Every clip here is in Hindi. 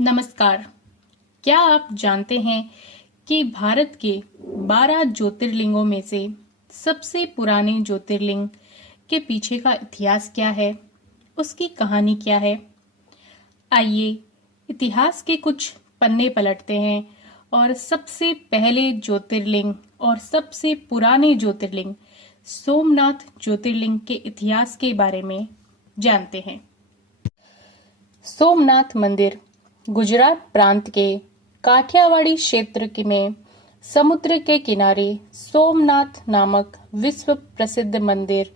नमस्कार। क्या आप जानते हैं कि भारत के 12 ज्योतिर्लिंगों में से सबसे पुराने ज्योतिर्लिंग के पीछे का इतिहास क्या है, उसकी कहानी क्या है? आइए इतिहास के कुछ पन्ने पलटते हैं और सबसे पहले ज्योतिर्लिंग और सबसे पुराने ज्योतिर्लिंग सोमनाथ ज्योतिर्लिंग के इतिहास के बारे में जानते हैं। सोमनाथ मंदिर गुजरात प्रांत के काठियावाड़ी क्षेत्र में समुद्र के किनारे सोमनाथ नामक विश्व प्रसिद्ध मंदिर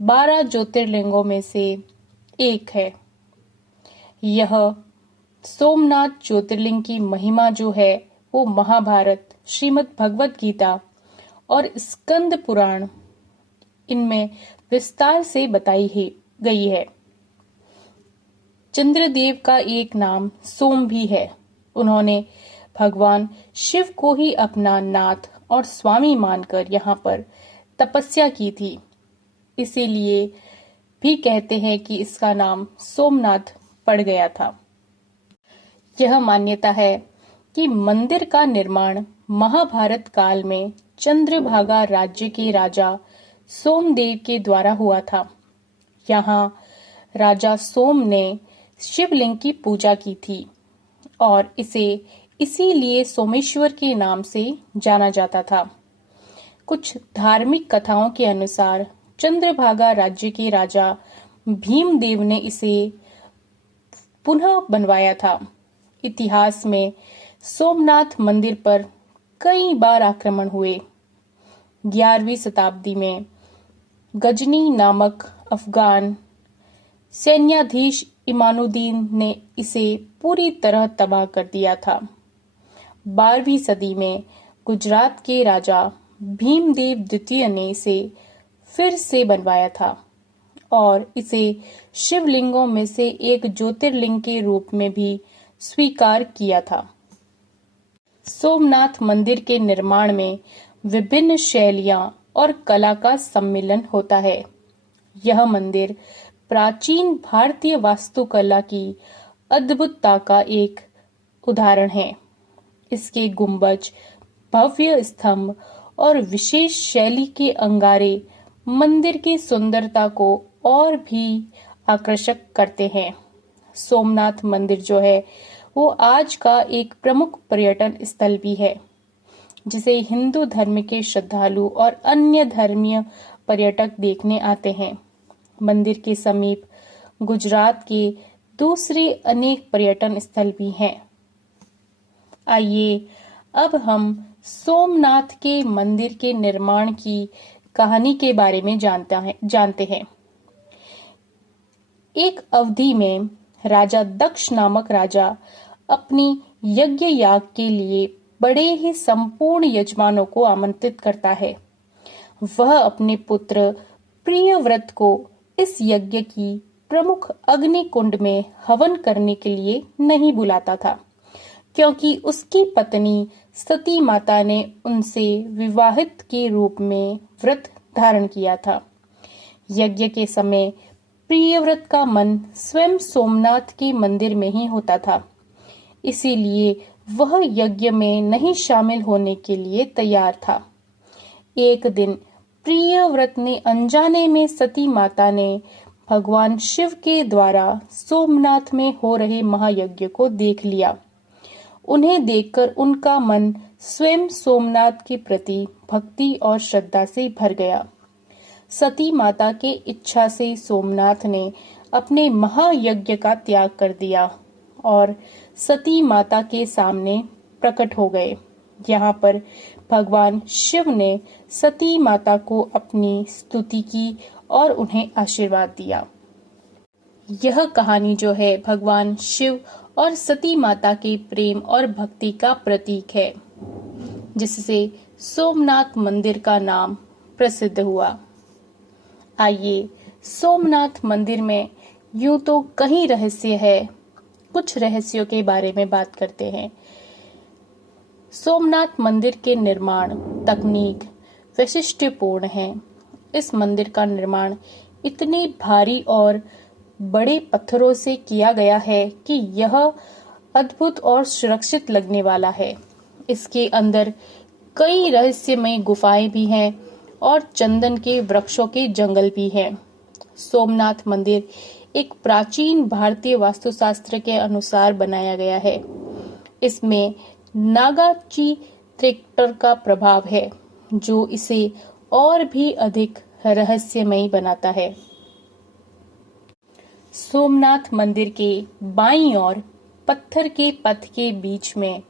12 ज्योतिर्लिंगों में से एक है। यह सोमनाथ ज्योतिर्लिंग की महिमा जो है वो महाभारत, श्रीमद् भगवत गीता और स्कंद पुराण इनमें विस्तार से बताई गई है। चंद्रदेव का एक नाम सोम भी है। उन्होंने भगवान शिव को ही अपना नाथ और स्वामी मानकर यहाँ पर तपस्या की थी। इसीलिए भी कहते हैं कि इसका नाम सोमनाथ पड़ गया था। यह मान्यता है कि मंदिर का निर्माण महाभारत काल में चंद्रभागा राज्य के राजा सोमदेव के द्वारा हुआ था। यहाँ राजा सोम ने शिवलिंग की पूजा की थी और इसे इसीलिए सोमेश्वर के नाम से जाना जाता था। कुछ धार्मिक कथाओं के अनुसार चंद्रभागा राज्य के राजा भीमदेव ने इसे पुनः बनवाया था। इतिहास में सोमनाथ मंदिर पर कई बार आक्रमण हुए। 11वीं शताब्दी में गजनी नामक अफगान सैन्याधीश इमानुद्दीन ने इसे पूरी तरह तबाह कर दिया था। 12वीं सदी में गुजरात के राजा भीमदेव द्वितीय ने इसे फिर से बनवाया था और इसे शिवलिंगों में से एक ज्योतिर्लिंग के रूप में भी स्वीकार किया था। सोमनाथ मंदिर के निर्माण में विभिन्न शैलियां और कला का सम्मिलन होता है। यह मंदिर प्राचीन भारतीय वास्तुकला की अद्भुतता का एक उदाहरण है। इसके गुंबज, भव्य स्तंभ और विशेष शैली के अंगारे मंदिर की सुंदरता को और भी आकर्षक करते हैं। सोमनाथ मंदिर जो है वो आज का एक प्रमुख पर्यटन स्थल भी है, जिसे हिंदू धर्म के श्रद्धालु और अन्य धर्मीय पर्यटक देखने आते हैं। मंदिर के समीप गुजरात के दूसरे अनेक पर्यटन स्थल भी हैं। आइए अब हम सोमनाथ के मंदिर के निर्माण की कहानी के बारे में जानते हैं। एक अवधि में राजा दक्ष नामक राजा अपनी यज्ञ याग के लिए बड़े ही संपूर्ण यजमानों को आमंत्रित करता है। वह अपने पुत्र प्रियव्रत को इस यज्ञ की प्रमुख अग्नि कुंड में हवन करने के लिए नहीं बुलाता था, क्योंकि उसकी पत्नी सती माता ने उनसे विवाहित के रूप में व्रत धारण किया था। यज्ञ के समय प्रियव्रत का मन स्वयं सोमनाथ के मंदिर में ही होता था, इसीलिए वह यज्ञ में नहीं शामिल होने के लिए तैयार था। एक दिन प्रियव्रत ने अनजाने में सती माता ने भगवान शिव के द्वारा सोमनाथ में हो रहे महायज्ञ को देख लिया। उन्हें देखकर उनका मन स्वयं सोमनाथ के प्रति भक्ति और श्रद्धा से भर गया। सती माता के इच्छा से सोमनाथ ने अपने महायज्ञ का त्याग कर दिया और सती माता के सामने प्रकट हो गए। यहाँ पर भगवान शिव ने सती माता को अपनी स्तुति की और उन्हें आशीर्वाद दिया। यह कहानी जो है भगवान शिव और सती माता के प्रेम और भक्ति का प्रतीक है, जिससे सोमनाथ मंदिर का नाम प्रसिद्ध हुआ। आइए सोमनाथ मंदिर में यूं तो कई रहस्य है, कुछ रहस्यों के बारे में बात करते हैं। सोमनाथ मंदिर के निर्माण तकनीक वैशिष्ट्यपूर्ण है। इस मंदिर का निर्माण इतने भारी और बड़े पत्थरों से किया गया है कि यह अद्भुत और सुरक्षित लगने वाला है। इसके अंदर कई रहस्यमय गुफाएं भी हैं और चंदन के वृक्षों के जंगल भी हैं। सोमनाथ मंदिर एक प्राचीन भारतीय वास्तुशास्त्र के अनुसार बनाया गया है। इसमें नागाची त्रिक्टर का प्रभाव है, जो इसे और भी अधिक रहस्यमयी बनाता है। सोमनाथ मंदिर के बाईं ओर पत्थर के पथ के बीच में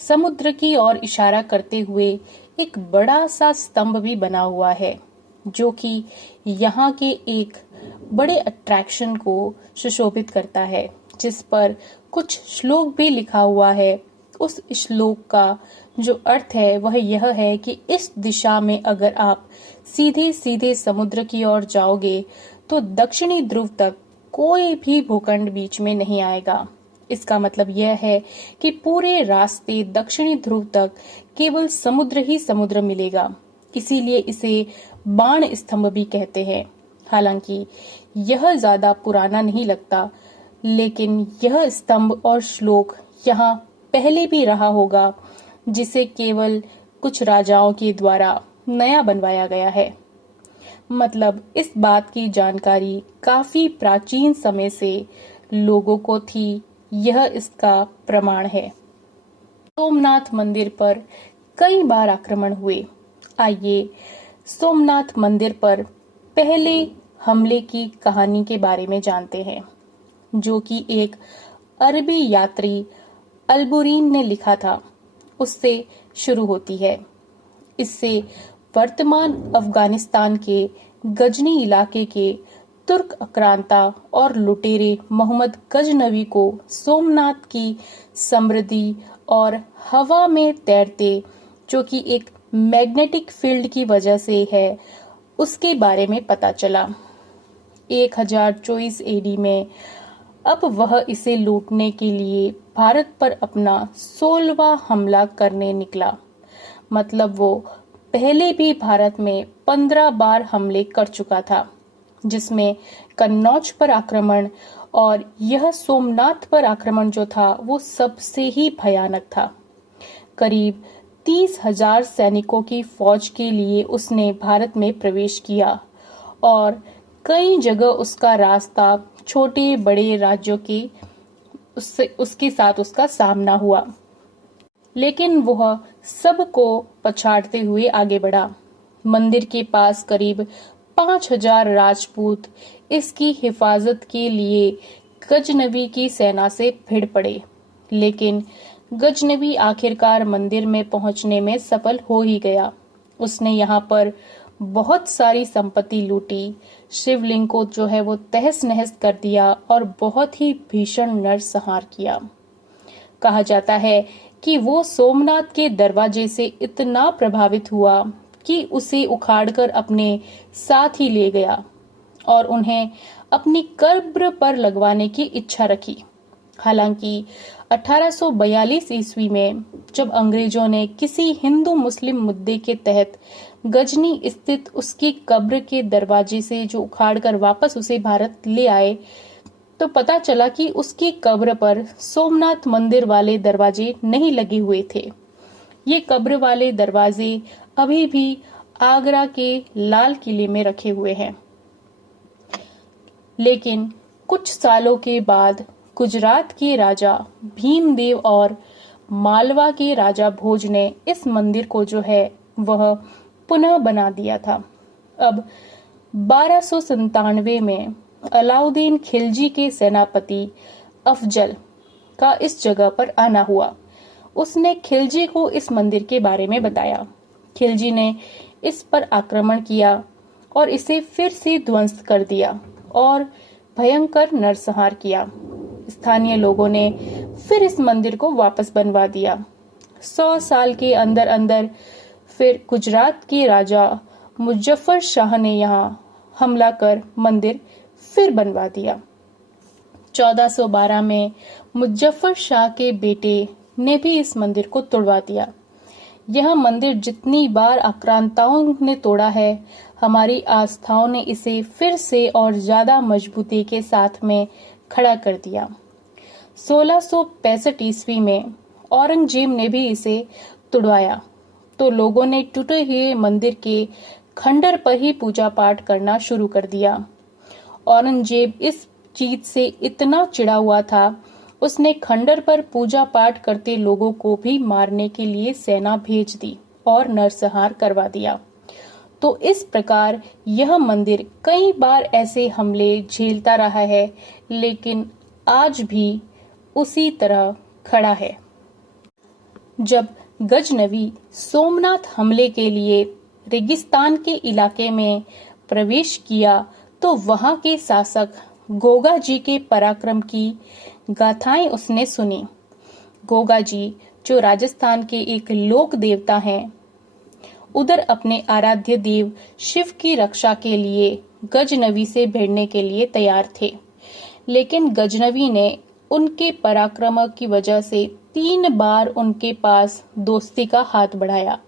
समुद्र की ओर इशारा करते हुए एक बड़ा सा स्तंभ भी बना हुआ है, जो कि यहाँ के एक बड़े अट्रैक्शन को सुशोभित करता है, जिस पर कुछ श्लोक भी लिखा हुआ है। उस श्लोक का जो अर्थ है वह यह है कि इस दिशा में अगर आप सीधे सीधे समुद्र की ओर जाओगे तो दक्षिणी ध्रुव तक कोई भी भूखंड बीच में नहीं आएगा। इसका मतलब यह है कि पूरे रास्ते दक्षिणी ध्रुव तक केवल समुद्र ही समुद्र मिलेगा। इसीलिए इसे बाण स्तंभ भी कहते हैं। हालांकि यह ज्यादा पुराना नहीं लगता, लेकिन यह स्तंभ और श्लोक यहाँ पहले भी रहा होगा, जिसे केवल कुछ राजाओं के द्वारा नया बनवाया गया है। मतलब इस बात की जानकारी काफी प्राचीन समय से लोगों को थी, यह इसका प्रमाण है। सोमनाथ मंदिर पर कई बार आक्रमण हुए। आइए सोमनाथ मंदिर पर पहले हमले की कहानी के बारे में जानते हैं, जो कि एक अरबी यात्री अलबुरीन ने लिखा था। उससे शुरू होती है। इससे वर्तमान अफगानिस्तान के गजनी इलाके के तुर्क आक्रांता और लुटेरे मोहम्मद गजनवी को सोमनाथ की समृद्धि और हवा में तैरते, जो कि एक मैग्नेटिक फील्ड की वजह से है, उसके बारे में पता चला। 1024 एडी में अब वह इसे लूटने के लिए भारत पर अपना 16वां हमला करने निकला। मतलब वो पहले भी भारत में 15 बार हमले कर चुका था, जिसमें कन्नौज पर आक्रमण और यह सोमनाथ पर आक्रमण जो था वो सबसे ही भयानक था। करीब 30,000 सैनिकों की फौज के लिए उसने भारत में प्रवेश किया और कई जगह उसका रास्ता छोटे बड़े राज्यों के उसके साथ उसका सामना हुआ, लेकिन वह सबको पछाड़ते हुए आगे बढ़ा। मंदिर के पास करीब 5,000 राजपूत इसकी हिफाजत के लिए गजनवी की सेना से भिड़ पड़े, लेकिन गजनवी आखिरकार मंदिर में पहुंचने में सफल हो ही गया। उसने यहाँ पर बहुत सारी संपत्ति लूटी, शिवलिंग को जो है वो तहस नहस कर दिया और बहुत ही भीषण नरसंहार किया। कहा जाता है कि वो सोमनाथ के दरवाजे से इतना प्रभावित हुआ कि उसे उखाड़कर अपने साथ ही ले गया और उन्हें अपनी कब्र पर लगवाने की इच्छा रखी। हालांकि 1842 ईस्वी में जब अंग्रेजों ने किसी हिंदू मुस्लिम मुद्दे के तहत गजनी स्थित उसकी कब्र के दरवाजे से जो उखाड़कर वापस उसे भारत ले आए, तो पता चला कि उसकी कब्र पर सोमनाथ मंदिर वाले दरवाजे नहीं लगे हुए थे। ये कब्र वाले दरवाजे अभी भी आगरा के लाल किले में रखे हुए हैं। लेकिन कुछ सालों के बाद गुजरात के राजा भीमदेव और मालवा के राजा भोज ने इस मंदिर को जो है वह पुनः बना दिया था। अब 1297 में अलाउद्दीन खिलजी के सेनापति अफजल का इस जगह पर आना हुआ। उसने खिलजी को इस मंदिर के बारे में बताया। खिलजी ने इस पर आक्रमण किया और इसे फिर से ध्वंस कर दिया और भयंकर नरसंहार किया। स्थानीय लोगों ने फिर इस मंदिर को वापस बनवा दिया। 100 साल के अंदर अंदर फिर गुजरात के राजा मुजफ्फर शाह ने यहाँ हमला कर मंदिर फिर बनवा दिया। 1412 में मुजफ्फर शाह के बेटे ने भी इस मंदिर को तोड़वा दिया। यह मंदिर जितनी बार आक्रांताओं ने तोड़ा है, हमारी आस्थाओं ने इसे फिर से और ज्यादा मजबूती के साथ में खड़ा कर दिया। 1665 ईस्वी में औरंगजेब ने भी इसे तुड़वाया तो लोगों ने टूटे हुए मंदिर के खंडर पर ही पूजा पाठ करना शुरू कर दिया। औरंगजेब इस जीत से इतना चिढ़ा हुआ था, उसने खंडर पर पूजा पाठ करते लोगों को भी मारने के लिए सेना भेज दी और नरसंहार करवा दिया। तो इस प्रकार यह मंदिर कई बार ऐसे हमले झेलता रहा है, लेकिन आज भी उसी तरह खड़ा है। जब गजनवी सोमनाथ हमले के लिए रेगिस्तान के इलाके में प्रवेश किया तो वहां के शासक गोगा जी के पराक्रम की गाथाएं उसने सुनी। गोगा जी जो राजस्थान के एक लोक देवता हैं, उधर अपने आराध्य देव शिव की रक्षा के लिए गजनवी से भिड़ने के लिए तैयार थे, लेकिन गजनवी ने उनके पराक्रम की वजह से 3 बार उनके पास दोस्ती का हाथ बढ़ाया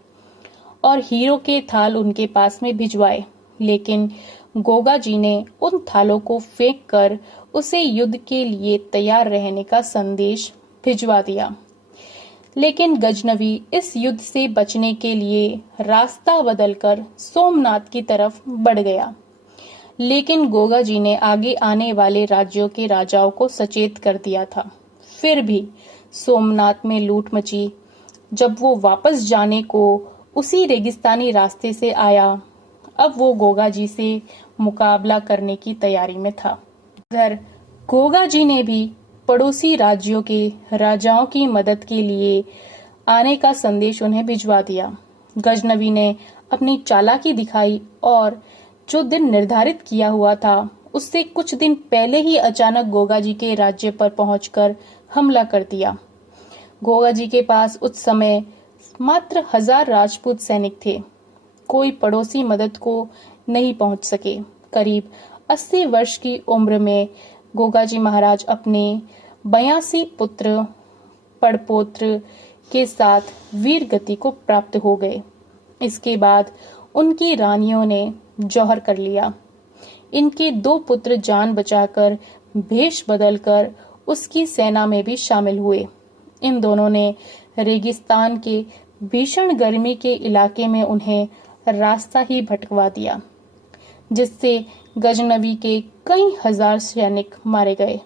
और हीरो के थाल उनके पास में भिजवाए, लेकिन गोगा जी ने उन थालों को फेंक कर उसे युद्ध के लिए तैयार रहने का संदेश भिजवा दिया। लेकिन गजनवी इस युद्ध से बचने के लिए रास्ता बदलकर सोमनाथ की तरफ बढ़ गया, लेकिन गोगा जी ने आगे आने वाले राज्यों के राजाओं को सचेत कर दिया था। फिर भी सोमनाथ में लूट मची। जब वो वापस जाने को उसी रेगिस्तानी रास्ते से आया, अब वो गोगा जी से मुकाबला करने की तैयारी में था। उधर गोगा जी ने भी पड़ोसी राज्यों के राजाओं की मदद के लिए आने का संदेश उन्हें भिजवा दिया। गजनवी ने अपनी चालाकी दिखाई और जो दिन निर्धारित किया हुआ था उससे कुछ दिन पहले ही अचानक गोगा जी के राज्य पर पहुंचकर हमला कर दिया। गोगा जी के पास उस समय मात्र 1000 राजपूत सैनिक थे। कोई पड़ोसी मदद को नहीं पहुंच सके। करीब 80 वर्ष की उम्र में गोगा जी महाराज अपने 82 पुत्र पड़पोत्र के साथ वीर गति को प्राप्त हो गए। इसके बाद उनकी रानियों ने जौहर कर लिया। इनके 2 पुत्र जान बचाकर भेष बदलकर उसकी सेना में भी शामिल हुए। इन दोनों ने रेगिस्तान के भीषण गर्मी के इलाके में उन्हें रास्ता ही भटकवा दिया, जिससे गजनवी के कई हजार सैनिक मारे गए।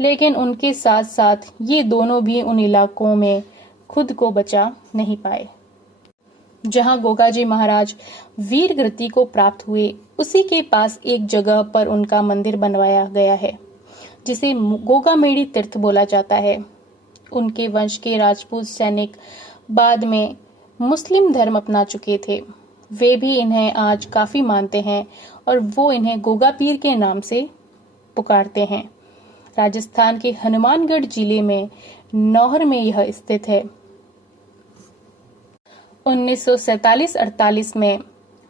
लेकिन उनके साथ साथ ये दोनों भी उन इलाकों में खुद को बचा नहीं पाए। जहां गोगाजी महाराज वीर गति को प्राप्त हुए, उसी के पास एक जगह पर उनका मंदिर बनवाया गया है, जिसे गोगामेड़ी तीर्थ बोला जाता है। उनके वंश के राजपूत सैनिक बाद में मुस्लिम धर्म अपना चुके थे। वे भी इन्हें आज काफी मानते हैं और वो इन्हें गोगा पीर के नाम से पुकारते हैं। राजस्थान के हनुमानगढ़ जिले में नौहर में यह स्थित है। 1947-48 में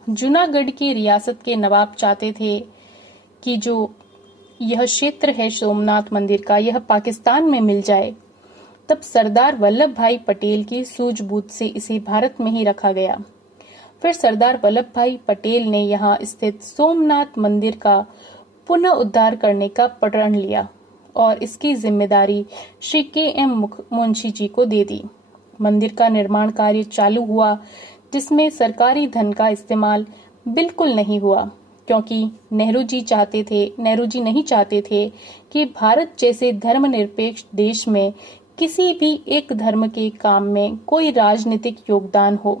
जूनागढ़ की रियासत के नवाब चाहते थे कि जो यह क्षेत्र है सोमनाथ मंदिर का, यह पाकिस्तान में मिल जाए। तब सरदार वल्लभ भाई पटेल की सूझबूझ से इसे भारत में ही रखा गया। फिर सरदार वल्लभ भाई पटेल ने यहाँ स्थित सोमनाथ मंदिर का पुनः उद्धार करने का प्रण लिया और इसकी जिम्मेदारी श्री के.एम. मुंशी जी को दे दी। मंदिर का निर्माण कार्य चालू हुआ, जिसमें सरकारी धन का इस्तेमाल बिल्कुल नहीं हुआ, क्योंकि नेहरू जी नहीं चाहते थे कि भारत जैसे धर्मनिरपेक्ष देश में किसी भी एक धर्म के काम में कोई राजनीतिक योगदान हो।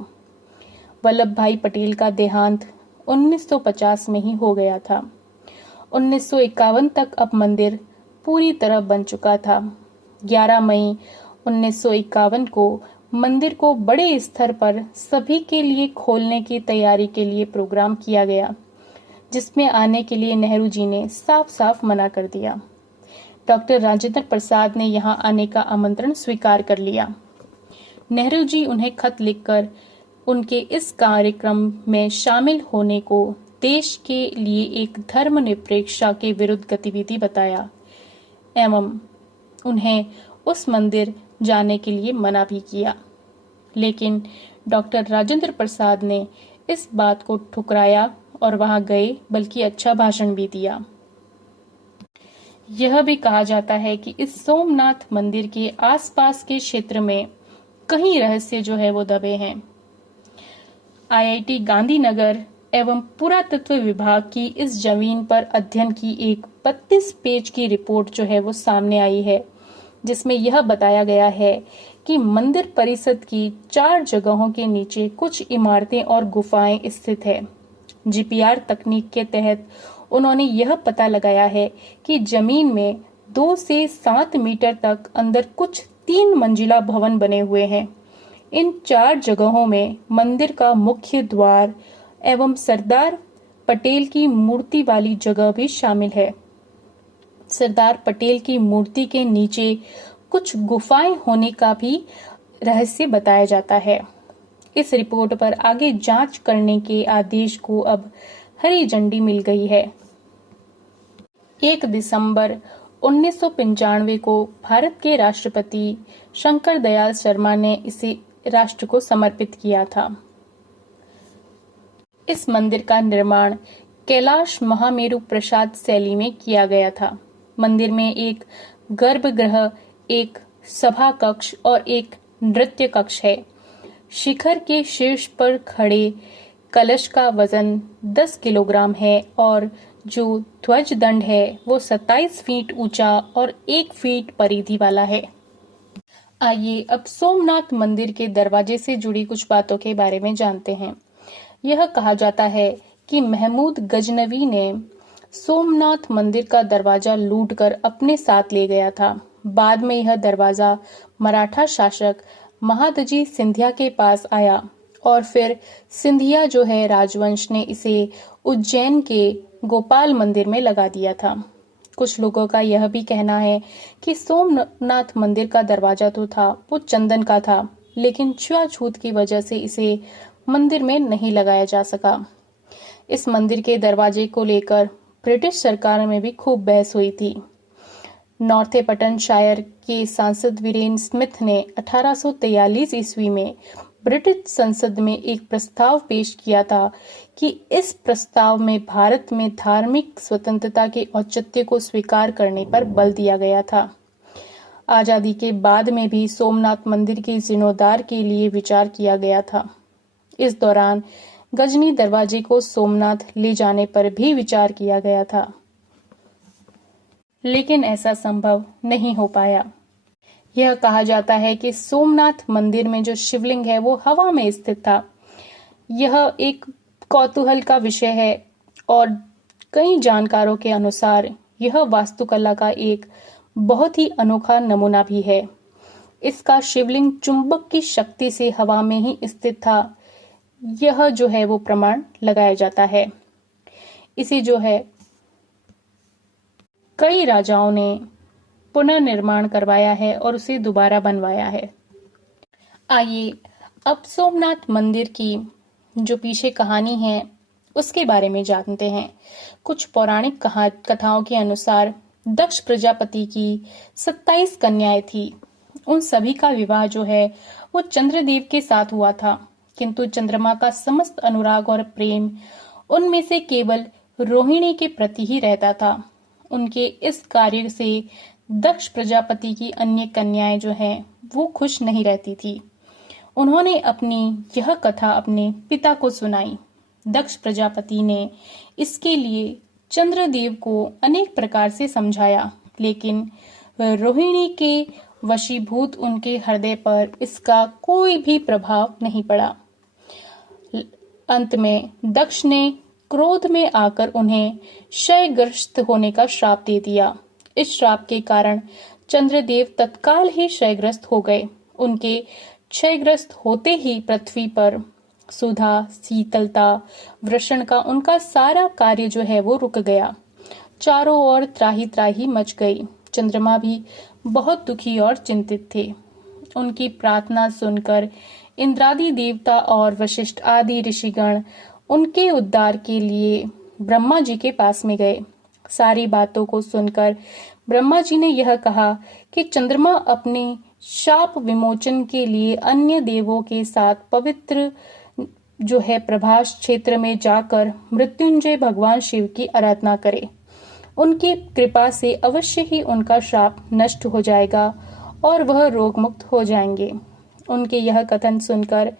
वल्लभ भाई पटेल का देहांत 1950 में ही हो गया था। 1951 तक अब मंदिर पूरी तरह बन चुका था। 11 मई 1951 को मंदिर को बड़े स्तर पर सभी के लिए खोलने की तैयारी के लिए प्रोग्राम किया गया, जिसमें आने के लिए नेहरू जी ने साफ साफ मना कर दिया। डॉक्टर राजेंद्र प्रसाद ने यहां आने का आमंत्रण स्वीकार कर लिया। नेहरू जी उन्हें खत लिखकर उनके इस कार्यक्रम में शामिल होने को देश के लिए एक धर्मनिरपेक्षता के विरुद्ध गतिविधि बताया एवं उन्हें उस मंदिर जाने के लिए मना भी किया। लेकिन डॉक्टर राजेंद्र प्रसाद ने इस बात को ठुकराया और वहां गए, बल्कि अच्छा भाषण भी दिया। यह भी कहा जाता है कि इस सोमनाथ मंदिर के आसपास के क्षेत्र में कई रहस्य जो है वो दबे हैं। आईआईटी गांधीनगर एवं पुरातत्व विभाग की इस जमीन पर अध्ययन की एक 32 पेज की रिपोर्ट जो है वो सामने आई है, जिसमें यह बताया गया है कि मंदिर परिसर की 4 जगहों के नीचे कुछ इमारतें और गुफाएं स्थित है। जीपीआर तकनीक के तहत उन्होंने यह पता लगाया है कि जमीन में 2 से 7 मीटर तक अंदर कुछ 3 मंजिला भवन बने हुए हैं। इन 4 जगहों में मंदिर का मुख्य द्वार एवं सरदार पटेल की मूर्ति वाली जगह भी शामिल है। सरदार पटेल की मूर्ति के नीचे कुछ गुफाएं होने का भी रहस्य बताया जाता है। इस रिपोर्ट पर आगे जांच करने के आदेश को अब हरी झंडी मिल गई है। 1 दिसंबर 1995 को भारत के राष्ट्रपति शंकर दयाल शर्मा ने इसे राष्ट्र को समर्पित किया था। इस मंदिर का निर्माण कैलाश महामेरु प्रसाद शैली में किया गया था। मंदिर में एक गर्भगृह, एक सभा कक्ष और एक नृत्य कक्ष है। शिखर के शीर्ष पर खड़े कलश का वजन 10 किलोग्राम है और जो ध्वज दंड है वो 27 फीट ऊंचा और 1 फीट परिधि वाला है। आइए अब सोमनाथ मंदिर के दरवाजे से जुड़ी कुछ बातों के बारे में जानते हैं। यह कहा जाता है कि महमूद गजनवी ने सोमनाथ मंदिर का दरवाजा लूटकर अपने साथ ले गया था। बाद में यह दरवाजा मराठा शासक महादजी सिंधिया के पास आया और फिर सिंधिया जो है राजवंश ने इसे उज्जैन के गोपाल मंदिर में लगा दिया था। कुछ लोगों का यह भी कहना है कि सोमनाथ मंदिर का दरवाजा तो था वो चंदन का था, लेकिन छुआछूत की वजह से इसे मंदिर में नहीं लगाया जा सका। इस मंदिर के दरवाजे को लेकर ब्रिटिश सरकार में भी खूब बहस हुई थी। नॉर्थम्पटनशायर के सांसद वीरेंद्र स्मिथ ने 1843 ईस्वी में ब्रिटिश संसद में एक प्रस्ताव पेश किया था कि इस प्रस्ताव में भारत में धार्मिक स्वतंत्रता के औचित्य को स्वीकार करने पर बल दिया गया था। आजादी के बाद में भी सोमनाथ मंदिर के जीर्णोद्धार के लिए विचार किया गया था। इस दौरान गजनी दरवाजे को सोमनाथ ले जाने पर भी विचार किया गया था, लेकिन ऐसा संभव नहीं हो पाया। यह कहा जाता है कि सोमनाथ मंदिर में जो शिवलिंग है वो हवा में स्थित था। यह एक कौतूहल का विषय है और कई जानकारों के अनुसार यह वास्तुकला का एक बहुत ही अनोखा नमूना भी है। इसका शिवलिंग चुंबक की शक्ति से हवा में ही स्थित था, यह जो है वो प्रमाण लगाया जाता है। इसे जो है कई राजाओं ने पुनर्निर्माण करवाया है और उसे दोबारा बनवाया है। आइए अब सोमनाथ मंदिर की जो पीछे कहानी है उसके बारे में जानते हैं। कुछ पौराणिक कथाओं के अनुसार दक्ष प्रजापति की 27 कन्याएं थी। उन सभी का विवाह जो है वो चंद्रदेव के साथ हुआ था, किंतु चंद्रमा का समस्त अनुराग और प्रेम उनमें से केवल रोहिणी के प्रति ही रहता था। उनके इस कार्य से दक्ष प्रजापति की अन्य कन्याएं जो हैं वो खुश नहीं रहती थी। उन्होंने अपनी यह कथा अपने पिता को सुनाई। दक्ष प्रजापति ने इसके लिए चंद्रदेव को अनेक प्रकार से समझाया, लेकिन रोहिणी के वशीभूत उनके हृदय पर इसका कोई भी प्रभाव नहीं पड़ा। अंत में दक्ष ने क्रोध में आकर उन्हें क्षयग्रस्त होने का श्राप दे दिया। इस श्राप के कारण चंद्रदेव तत्काल ही क्षयग्रस्त हो गए। उनके क्षयग्रस्त होते ही पृथ्वी पर सुधा, शीतलता, वृषण का उनका सारा कार्य जो है वो रुक गया। चारों ओर त्राही त्राही मच गई। चंद्रमा भी बहुत दुखी और चिंतित थे। उनकी प्रार्थना सुनकर इंद्रादि देवता और वशिष्ठ आदि ऋषिगण उनके उद्धार के लिए ब्रह्मा जी के पास में गए। सारी बातों को सुनकर ब्रह्मा जी ने यह कहा कि चंद्रमा अपने शाप विमोचन के लिए अन्य देवों के साथ पवित्र जो है प्रभास क्षेत्र में जाकर मृत्युंजय भगवान शिव की आराधना करे। उनकी कृपा से अवश्य ही उनका श्राप नष्ट हो जाएगा और वह रोग मुक्त हो जाएंगे। उनके यह कथन सुनकर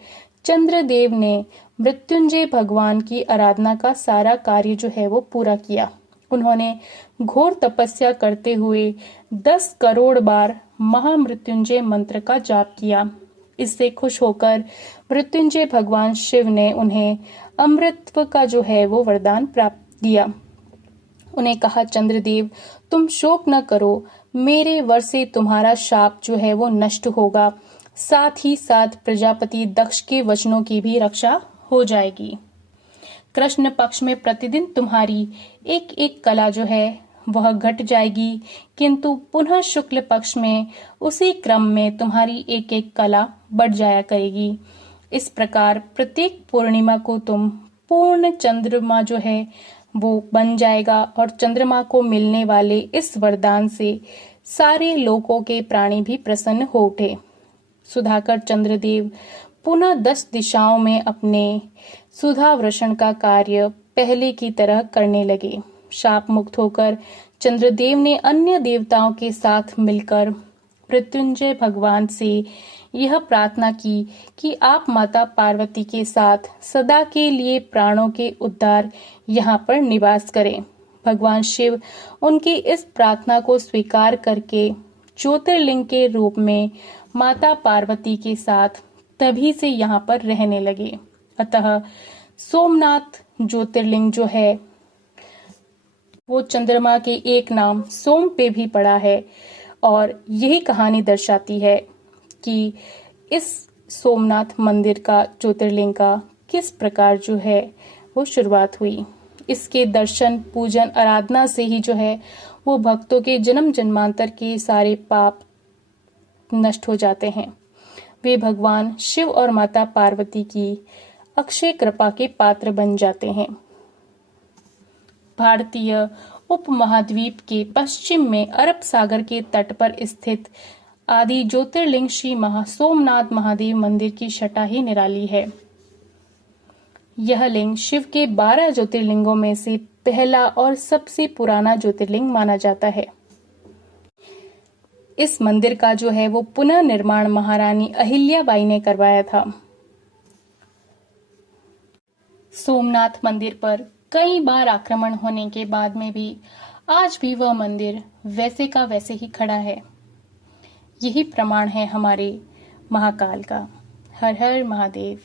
चंद्रदेव ने मृत्युंजय भगवान की आराधना का सारा कार्य जो है वो पूरा किया। उन्होंने घोर तपस्या करते हुए 10 करोड़ बार महामृत्युंजय मंत्र का जाप किया। इससे खुश होकर मृत्युंजय भगवान शिव ने उन्हें अमृतत्व का जो है वो वरदान प्राप्त किया। उन्हें कहा, चंद्रदेव तुम शोक न करो, मेरे वर से तुम्हारा शाप जो है वो नष्ट होगा, साथ ही साथ प्रजापति दक्ष के वचनों की भी रक्षा हो जाएगी। कृष्ण पक्ष में प्रतिदिन तुम्हारी एक एक कला जो है वह घट जाएगी, किंतु पुनः शुक्ल पक्ष में उसी क्रम में तुम्हारी एक एक कला बढ़ जाया करेगी। इस प्रकार प्रत्येक पूर्णिमा को तुम पूर्ण चंद्रमा जो है वो बन जाएगा और चंद्रमा को मिलने वाले इस वरदान से सारे लोकों के प्राणी भी प्रसन्न हो उठे। सुधाकर चंद्रदेव पुनः 10 दिशाओं में अपने सुधा वृषण का कार्य पहले की तरह करने लगे। शाप मुक्त होकर चंद्रदेव ने अन्य देवताओं के साथ मिलकर मृत्युंजय भगवान से यह प्रार्थना की कि आप माता पार्वती के साथ सदा के लिए प्राणों के उद्धार यहाँ पर निवास करें। भगवान शिव उनकी इस प्रार्थना को स्वीकार करके ज्योतिर्लिंग के रूप में माता पार्वती के साथ तभी से यहाँ पर रहने लगे। अतः सोमनाथ ज्योतिर्लिंग जो है वो चंद्रमा के एक नाम सोम पे भी पड़ा है और यही कहानी दर्शाती है कि इस सोमनाथ मंदिर का ज्योतिर्लिंग का किस प्रकार जो है वो शुरुआत हुई। इसके दर्शन पूजन आराधना से ही जो है वो भक्तों के जन्म जन्मांतर के सारे पाप नष्ट हो जाते हैं। वे भगवान शिव और माता पार्वती की अक्षय कृपा के पात्र बन जाते हैं। भारतीय उपमहाद्वीप के पश्चिम में अरब सागर के तट पर स्थित आदि ज्योतिर्लिंग श्री सोमनाथ महादेव मंदिर की छटा ही निराली है। यह लिंग शिव के 12 ज्योतिर्लिंगों में से पहला और सबसे पुराना ज्योतिर्लिंग माना जाता है। इस मंदिर का जो है वो पुनः निर्माण महारानी अहिल्याबाई ने करवाया था। सोमनाथ मंदिर पर कई बार आक्रमण होने के बाद में भी आज भी वह मंदिर वैसे का वैसे ही खड़ा है। यही प्रमाण है हमारे महाकाल का। हर हर महादेव।